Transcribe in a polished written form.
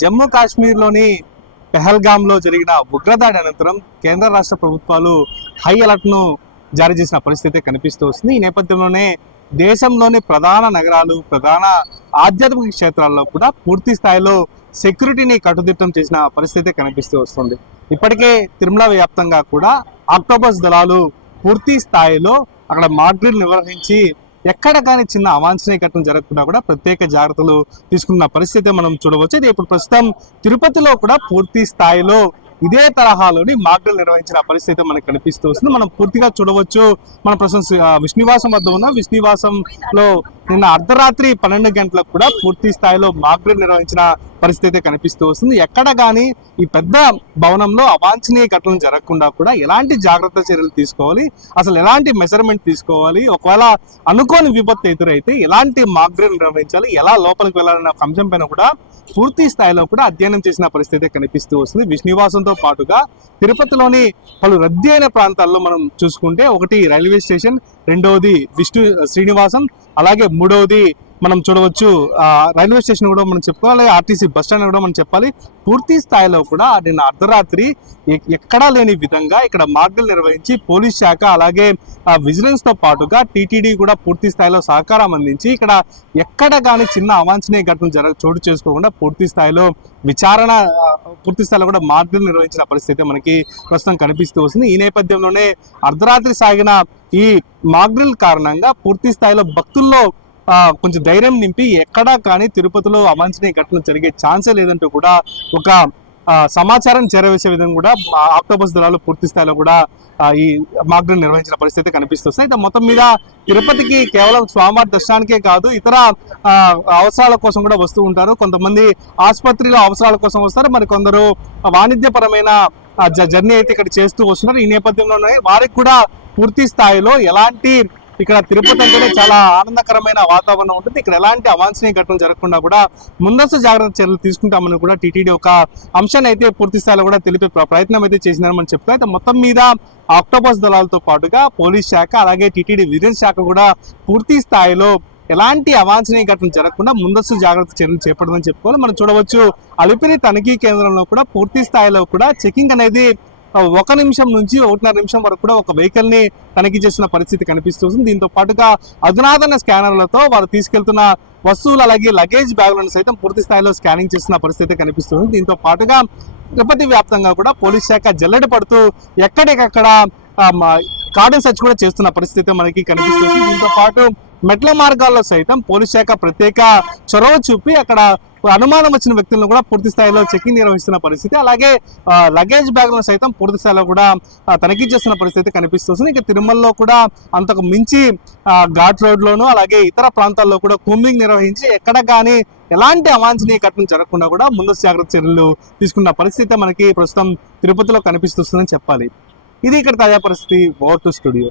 జమ్మూ కాశ్మీర్లోని పెహల్గాంలో జరిగిన ఉగ్రదాడి అనంతరం కేంద్ర రాష్ట్ర ప్రభుత్వాలు హై అలర్ట్ను జారీ చేసిన పరిస్థితి కనిపిస్తూ వస్తుంది. ఈ నేపథ్యంలోనే దేశంలోని ప్రధాన నగరాలు, ప్రధాన ఆధ్యాత్మిక క్షేత్రాల్లో కూడా పూర్తి స్థాయిలో సెక్యూరిటీని కట్టుదిట్టం చేసిన పరిస్థితి కనిపిస్తూ వస్తుంది. ఇప్పటికే తిరుమల వ్యాప్తంగా కూడా ఆక్టోపస్ దళాలు పూర్తి స్థాయిలో అక్కడ మాక్ డ్రిల్ నిర్వహించి ఎక్కడ కానీ చిన్న అవాంఛనీయ ఘటన జరగకుండా కూడా ప్రత్యేక జాగ్రత్తలు తీసుకున్న పరిస్థితి మనం చూడవచ్చు. ఇది ఇప్పుడు ప్రస్తుతం తిరుపతిలో కూడా పూర్తి స్థాయిలో ఇదే తరహాలోని మాక్ డ్రిల్ నిర్వహించిన పరిస్థితి మనకు కనిపిస్తూ వస్తుంది. మనం పూర్తిగా చూడవచ్చు. మన ప్రస్తుతం విష్ణునివాసం వద్ద ఉన్న విష్ణునివాసంలో నిన్న అర్ధరాత్రి 12 గంటలకు కూడా పూర్తి స్థాయిలో మాక్ డ్రిల్ నిర్వహించిన పరిస్థితి కనిపిస్తూ వస్తుంది. ఎక్కడ కానీ ఈ పెద్ద భవనంలో అవాంఛనీయ ఘటనలు జరగకుండా కూడా ఎలాంటి జాగ్రత్త చర్యలు తీసుకోవాలి, అసలు ఎలాంటి మెజర్మెంట్ తీసుకోవాలి, ఒకవేళ అనుకోని విపత్తు ఎదురైతే ఎలాంటి మాక్ డ్రిల్ నిర్వహించాలి, ఎలా లోపలికి వెళ్ళాలనే ఒక అంశం పైన కూడా పూర్తి స్థాయిలో కూడా అధ్యయనం చేసిన పరిస్థితి కనిపిస్తూ వస్తుంది. విష్ణునివాసంతో పాటుగా తిరుపతిలోని పలు రద్దీ అయిన ప్రాంతాల్లో మనం చూసుకుంటే ఒకటి రైల్వే స్టేషన్, రెండవది శ్రీనివాసం, అలాగే మూడవది మనం చూడవచ్చు రైల్వే స్టేషన్ కూడా మనం చెప్పుకోవాలి, ఆర్టీసీ బస్ స్టాండ్ కూడా మనం చెప్పాలి. పూర్తి స్థాయిలో కూడా నిన్న అర్ధరాత్రి ఎక్కడా లేని విధంగా ఇక్కడ మాక్ డ్రిల్ నిర్వహించి పోలీస్ శాఖ అలాగే విజిలెన్స్ తో పాటుగా టీటీడీ కూడా పూర్తి స్థాయిలో సహకారం అందించి ఇక్కడ ఎక్కడ కానీ చిన్న అవాంఛనీయ ఘటన చోటు చేసుకోకుండా పూర్తి స్థాయిలో విచారణ పూర్తి స్థాయిలో కూడా మాక్ డ్రిల్ నిర్వహించిన పరిస్థితి మనకి ప్రస్తుతం కనిపిస్తూ వస్తుంది. ఈ నేపథ్యంలోనే అర్ధరాత్రి సాగిన ఈ మాక్ డ్రిల్ కారణంగా పూర్తి స్థాయిలో భక్తుల్లో కొంచెం ధైర్యం నింపి ఎక్కడా కానీ తిరుపతిలో అవాంఛనీయ ఘటనలు జరిగే ఛాన్సే లేదంటూ కూడా ఒక సమాచారం చేరవేసే విధంగా కూడా ఆక్టోపస్ దళాలు పూర్తి స్థాయిలో కూడా ఈ మాక్ డ్రిల్ నిర్వహించిన పరిస్థితి కనిపిస్తుంది. అయితే మొత్తం మీద తిరుపతికి కేవలం స్వామివారి దర్శనానికే కాదు, ఇతర అవసరాల కోసం కూడా వస్తూ ఉంటారు. కొంతమంది ఆసుపత్రిలో అవసరాల కోసం వస్తారు, మరి కొందరు వాణిజ్యపరమైన జర్నీ అయితే ఇక్కడ చేస్తూ వస్తున్నారు. ఈ నేపథ్యంలోనే వారికి కూడా పూర్తి స్థాయిలో ఎలాంటి ఇక్కడ తిరుపతి అంటేనే చాలా ఆనందకరమైన వాతావరణం ఉంటుంది. ఇక్కడ ఎలాంటి అవాంఛనీయ ఘటనలు జరగకుండా కూడా ముందస్తు జాగ్రత్త చర్యలు తీసుకుంటామని కూడా టీటీడీ ఒక అంశాన్ని అయితే పూర్తి స్థాయిలో కూడా తెలిపే ప్రయత్నం అయితే చేసిందని మనం చెప్తాం. అయితే మొత్తం మీద ఆక్టోపస్ దళాలతో పాటుగా పోలీస్ శాఖ అలాగే టీటీడీ విజిలెన్స్ శాఖ కూడా పూర్తి స్థాయిలో ఎలాంటి అవాంఛనీయ ఘటనలు జరగకుండా ముందస్తు జాగ్రత్త చర్యలు చేపడమని చెప్పుకోవాలి. మనం చూడవచ్చు అలిపిరి తనిఖీ కేంద్రంలో కూడా పూర్తి స్థాయిలో కూడా చెకింగ్ అనేది 1 నిమిషం నుంచి 1.5 నిమిషం వరకు కూడా ఒక వెహికల్ ని తనిఖీ చేసిన పరిస్థితి కనిపిస్తుంది. దీంతో పాటుగా అధునాతన స్కానర్లతో వారు తీసుకెళ్తున్న వస్తువులు అలాగే లగేజ్ బ్యాగులను సైతం పూర్తి స్థాయిలో స్కానింగ్ చేస్తున్న పరిస్థితి కనిపిస్తుంది. దీంతో పాటుగా తిరుపతి వ్యాప్తంగా కూడా పోలీస్ శాఖ జల్లెడ పడుతూ ఎక్కడికక్కడ కార్డన్ సెర్చ్ కూడా చేస్తున్న పరిస్థితి మనకి కనిపిస్తుంది. దీంతో పాటు మెట్ల మార్గాల్లో సైతం పోలీస్ శాఖ ప్రత్యేక చొరవ చూపి అక్కడ అనుమానం వచ్చిన వ్యక్తులను కూడా పూర్తి స్థాయిలో చెకింగ్ నిర్వహిస్తున్న పరిస్థితి, అలాగే లగేజ్ బ్యాగులను సైతం పూర్తి స్థాయిలో కూడా తనిఖీ చేస్తున్న పరిస్థితి కనిపిస్తుంది. ఇక తిరుమలలో కూడా అంతకు మించి ఘాట్ రోడ్లోను అలాగే ఇతర ప్రాంతాల్లో కూడా కూంబింగ్ నిర్వహించి ఎక్కడ కానీ ఎలాంటి అవాంఛనీయ ఘటనలు జరగకుండా కూడా ముందస్తు జాగ్రత్త చర్యలు తీసుకున్న పరిస్థితి మనకి ప్రస్తుతం తిరుపతిలో కనిపిస్తుందని చెప్పాలి. ఇది ఇక్కడ తాజా పరిస్థితి. Over to studio.